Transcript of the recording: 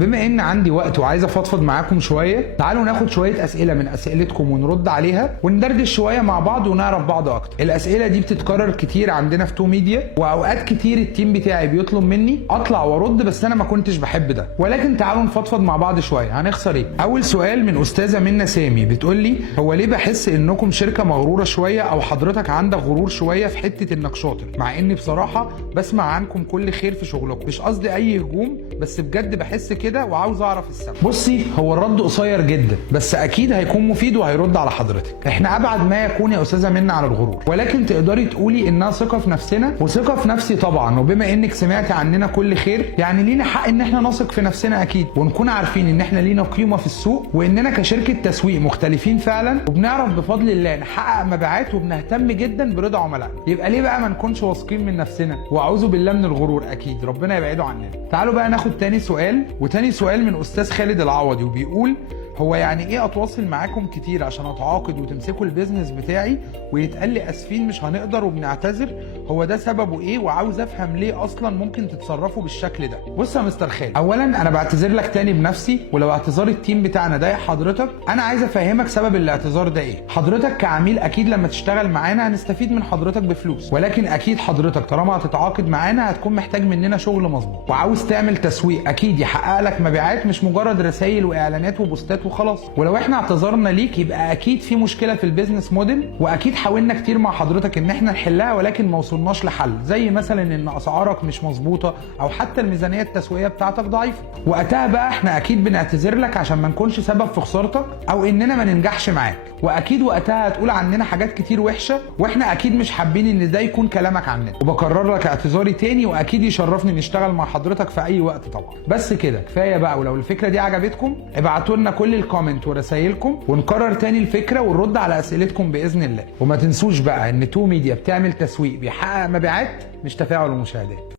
بما ان عندي وقت وعايز افضفض معاكم شويه، تعالوا ناخد شويه اسئله من اسئلتكم ونرد عليها وندردش شويه مع بعض ونعرف بعض اكتر. الاسئله دي بتتكرر كتير عندنا في تو ميديا، واوقات كتير التيم بتاعي بيطلب مني اطلع وارد، بس انا ما كنتش بحب ده. ولكن تعالوا نفضفض مع بعض شويه، هنخسر ايه؟ اول سؤال من استاذه منى سامي بتقول لي: هو ليه بحس انكم شركه مغروره شويه، او حضرتك عندك غرور شويه في حته انك شاطر، مع اني بصراحه بسمع عنكم كل خير في شغلكم. مش قصدي اي هجوم، بس بجد بحس كده وعاوز اعرف السبب. بصي، هو الرد قصير جدا بس اكيد هيكون مفيد وهيرد على حضرتك. احنا ابعد ما يكون يا استاذه منى على الغرور، ولكن تقدري تقولي انها ثقه في نفسنا وثقه في نفسي طبعا. وبما انك سمعتي عننا كل خير، يعني لينا حق ان احنا نثق في نفسنا اكيد، ونكون عارفين ان احنا لينا قيمه في السوق، واننا كشركه تسويق مختلفين فعلا، وبنعرف بفضل الله نحقق مبيعات، وبنهتم جدا برضا عملائنا. يبقى ليه بقى ما نكونش واثقين من نفسنا؟ واعوذ بالله من الغرور، اكيد ربنا يبعده عننا. تعالوا بقى ناخد تاني سؤال، وتاني سؤال من استاذ خالد العوضي، وبيقول: هو يعني ايه اتواصل معاكم كتير عشان اتعاقد وتمسكوا البيزنس بتاعي ويتقال لي اسفين مش هنقدر وبنعتذر؟ هو ده سببه ايه؟ وعاوز افهم ليه اصلا ممكن تتصرفوا بالشكل ده. بص يا مستر خالد، اولا انا بعتذر لك تاني بنفسي، ولو اعتذار التيم بتاعنا ضايق حضرتك، انا عايز افهمك سبب الاعتذار ده ايه. حضرتك كعميل اكيد لما تشتغل معانا هنستفيد من حضرتك بفلوس، ولكن اكيد حضرتك طالما هتتعاقد معانا هتكون محتاج مننا شغل مظبوط، وعاوز تعمل تسويق اكيد يحقق لك مبيعات، مش مجرد رسائل واعلانات وبوستات وخلاص. ولو احنا اعتذرنا ليك يبقى اكيد في مشكله في البيزنس موديل، واكيد حاولنا كتير مع حضرتك ان احنا نحلها، ولكن ما وصلناش لحل، زي مثلا ان اسعارك مش مظبوطه، او حتى الميزانيه التسويقيه بتاعتك ضعيفه. وقتها بقى احنا اكيد بنعتذر لك عشان ما نكونش سبب في خسارتك او اننا ما ننجحش معاك. واكيد وقتها هتقول عننا حاجات كتير وحشه، واحنا اكيد مش حابين ان ده يكون كلامك عننا. وبكرر لك اعتذاري تاني، واكيد يشرفني نشتغل مع حضرتك في اي وقت طبعا. بس كده كفايه بقى، ولو الفكره دي عجبتكم ابعتوا لنا كل الكومنت ورسايلكم، ونكرر تاني الفكره ونرد على اسئلتكم باذن الله. وما تنسوش بقى ان تو ميديا بتعمل تسويق بيحقق مبيعات، مش تفاعل ومشاهدات.